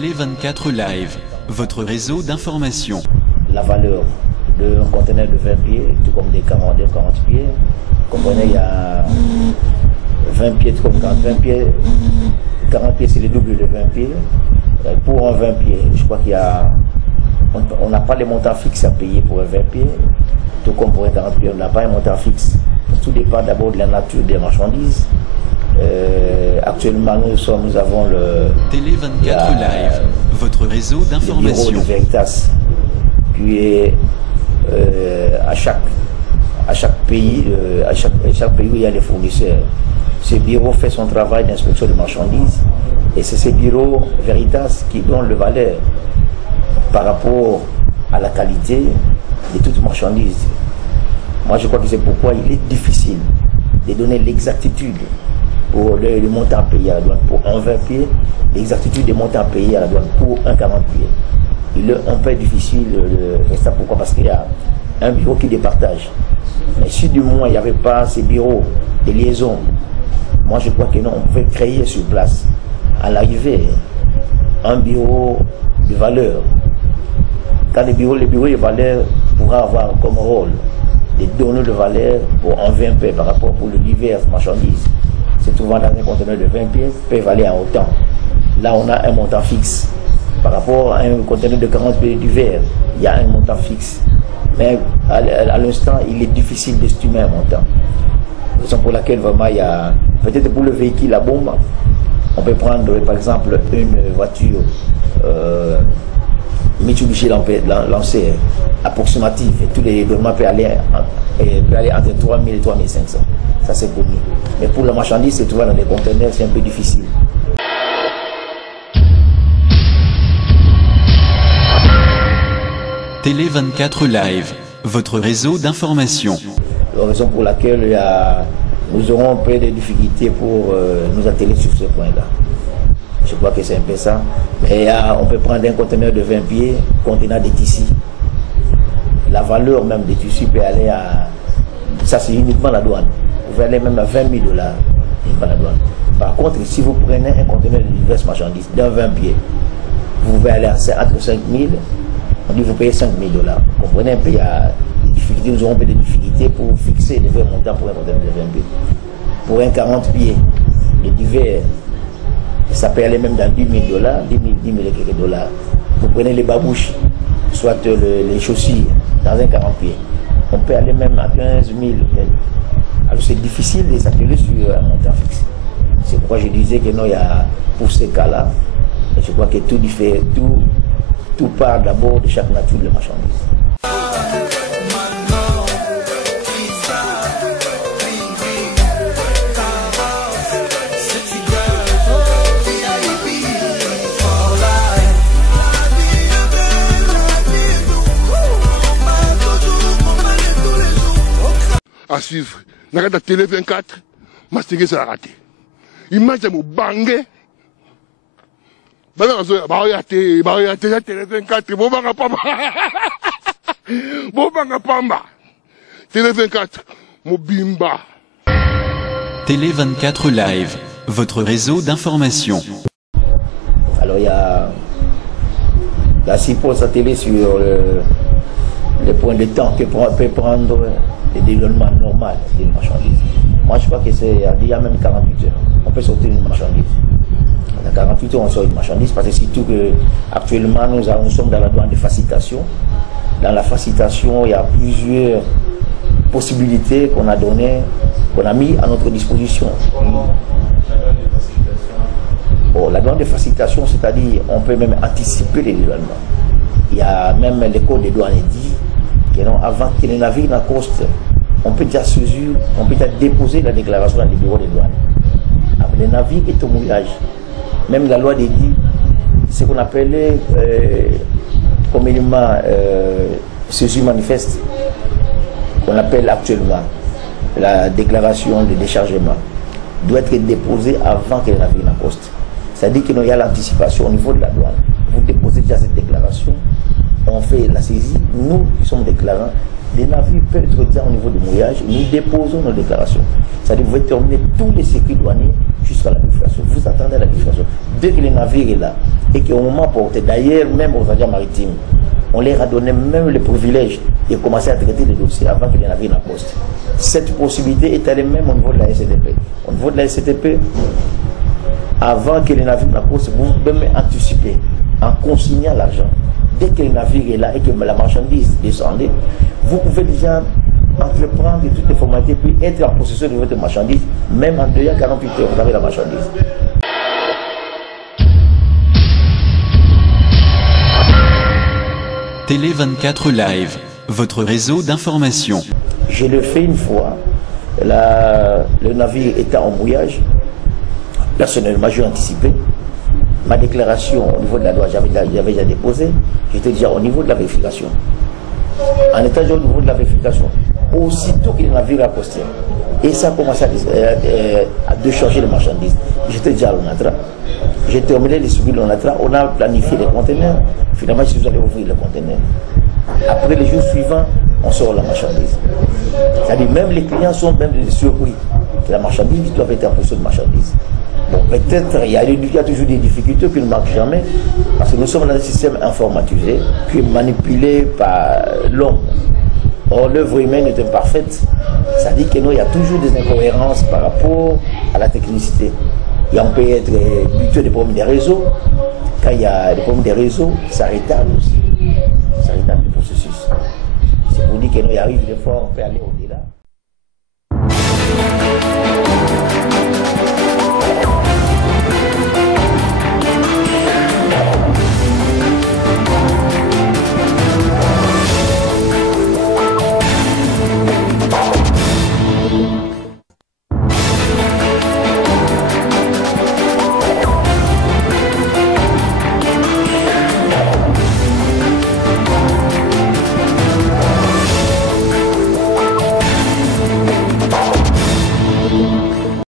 Télé 24 Live, votre réseau d'information. La valeur d'un conteneur de 20 pieds, tout comme des 40 pieds. Comme vous comprenez, il y a 20 pieds, tout comme 20 pieds. 40 pieds, c'est le double de 20 pieds. Pour un 20 pieds, je crois qu'il y a... On n'a pas les montants fixes à payer pour un 20 pieds. Tout comme pour un 40 pieds, on n'a pas un montant fixe. Tout dépend d'abord de la nature des marchandises. Actuellement, nous avons le... Télé 24 Live, votre réseau d'information. Le bureau de Veritas, qui est à chaque pays où il y a les fournisseurs. Ce bureau fait son travail d'inspection de marchandises et c'est ce bureau Veritas qui donne le valeur par rapport à la qualité de toute marchandise. Moi, je crois que c'est pourquoi il est difficile de donner l'exactitude pour le montant payé à la douane pour un 20 pieds, l'exactitude des montants payés à la douane pour un 40 pieds. Il est un peu difficile de ça. Pourquoi? Parce qu'il y a un bureau qui départage. Mais si du moins il n'y avait pas ces bureaux de liaison, moi je crois que non, on pouvait créer sur place, à l'arrivée, un bureau de valeur. Quand le bureau de valeur pourra avoir comme rôle de donner de valeur pour un 20 pieds par rapport pour le divers marchandises. Se trouvant dans un conteneur de 20 pieds, peut valer en autant. Là, on a un montant fixe. Par rapport à un conteneur de 40 pieds d'hiver, il y a un montant fixe. Mais à l'instant, il est difficile d'estimer un montant. Raison pour laquelle vraiment il y a, peut-être pour le véhicule à bombe, on peut prendre par exemple une voiture Mitsubishi lancée approximative et tous les donnements peuvent aller entre 3 000 et 3 500. Ça c'est connu. Mais pour la marchandise, se trouver dans les conteneurs, c'est un peu difficile. Télé 24 Live, votre réseau d'information. La raison pour laquelle nous aurons un peu de difficultés pour nous atteler sur ce point-là. Je crois que c'est un peu ça. Mais on peut prendre un conteneur de 20 pieds, contenant des tissus. La valeur même des tissus peut aller à... Ça c'est uniquement la douane. Vous pouvez aller même à 20 000 $, uniquement la douane. Par contre, si vous prenez un conteneur de diverses marchandises d'un 20 pieds, vous pouvez aller entre 5 000, on dit vous payez 5 000 $. Vous comprenez un peu, il y a des difficultés, nous aurons un peu de difficultés pour fixer les vrais montants pour un conteneur de 20 pieds. Pour un 40 pieds de divers, ça peut aller même dans 10 000 $, 10 000 et quelques $. Vous prenez les babouches, soit les chaussures, dans un 40 pieds. On peut aller même à 15 000. Alors c'est difficile de s'atteler sur un montant fixe. C'est pourquoi je disais que non, il y a, pour ces cas-là, je crois que tout part d'abord de chaque nature de marchandise. À suivre. Dans la télé 24, ma série ça a raté. Image de mon bangé. Bah la télé 24, bon banga pamba. Bon banga pamba. Télé 24, mon bimba. Télé 24 Live, votre réseau d'information. Alors il y a la support à télé sur le point de temps que peut prendre le déroulement normal d'une marchandise. Moi je crois que c'est il y a même 48 heures. On peut sortir une marchandise. Dans 48 heures on sort une marchandise parce que surtout que actuellement nous sommes dans la douane de facilitation. Dans la facilitation il y a plusieurs possibilités qu'on a données, qu'on a mis à notre disposition. Bon, la douane de facilitation, c'est-à-dire on peut même anticiper les dédouanements. Il y a même les codes des douanes dit que non, avant que les navires n'accostent, on peut déjà saisir, on peut déjà déposer la déclaration dans les bureaux des douanes. Après, le navire est au mouillage. Même la loi dit ce qu'on appelle communément cesure manifeste, qu'on appelle actuellement la déclaration de déchargement, doit être déposée avant que le navire n'accoste. C'est-à-dire qu'il y a l'anticipation au niveau de la douane. Vous déposez déjà cette déclaration, on fait la saisie, nous qui sommes déclarants, les navires peuvent être déjà au niveau du mouillage, nous déposons nos déclarations. C'est-à-dire que vous pouvez terminer tous les circuits douaniers jusqu'à la bifurcation. Vous attendez la bifurcation. Dès que le navire est là, et qu'au moment porté, d'ailleurs, même aux agents maritimes, on leur a donné même le privilège de commencer à traiter les dossiers avant que les navires n'accostent. Cette possibilité est allée même au niveau de la SCTP. Au niveau de la SCTP, avant que les navires n'accostent, vous pouvez anticiper en consignant l'argent. Dès que le navire est là et que la marchandise descend, vous pouvez déjà entreprendre toutes les formalités puis être en possession de votre marchandise, même en 2 à 48 heures, vous avez la marchandise. Télé 24 Live, votre réseau d'information. Je le fais une fois, le navire était en mouillage, personnellement j'ai anticipé. Ma déclaration au niveau de la douane, j'avais déjà déposé, j'étais déjà au niveau de la vérification. En étant déjà au niveau de la vérification, aussitôt que le navire a accosté, et ça a commencé à décharger les marchandises. J'étais déjà à l'ONATRA, j'ai terminé les suivis de l'ONATRA, on a planifié les conteneurs, finalement je suis allé ouvrir les conteneurs. Après les jours suivants, on sort la marchandise. C'est-à-dire même les clients sont même surpris que la marchandise doit être en possession de marchandise. Bon, peut-être il y a toujours des difficultés qui ne marquent jamais, parce que nous sommes dans un système informatisé qui est manipulé par l'homme. Or, l'œuvre humaine est imparfaite. Ça dit qu'il y a toujours des incohérences par rapport à la technicité. Et on peut être buté des problèmes des réseaux. Quand il y a des problèmes des réseaux, ça retarde aussi. Ça retarde le processus. C'est pour dire qu'il y arrive des fois, on peut aller au-delà.